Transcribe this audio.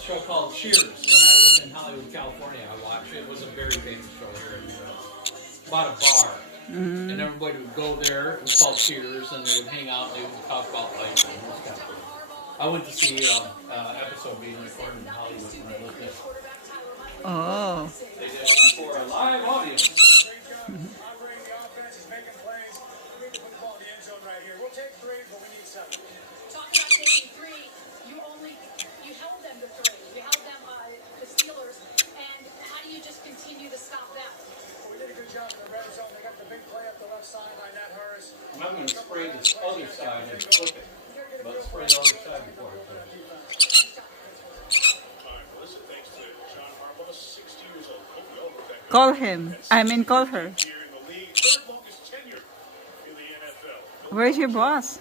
show called Cheers. When I lived in Hollywood, California, I watched it. It was a very famous show here in the U.S. About a bar. And everybody would go there. It was called Cheers, and they would hang out and they would talk about life and this kind of thing. I went to see episode being recorded in Hollywood when I lived there. Oh. They did it before a live audience. Talk about taking three. You held them to three. You held them, the Steelers. And how do you just continue to stop them? We did a good job in the red zone. They got the big play up the left side by Nat Harris. And I'm going to spray this other side and flip it. But spray the other side before I flip it. Call him. I mean, call her. Where's your boss?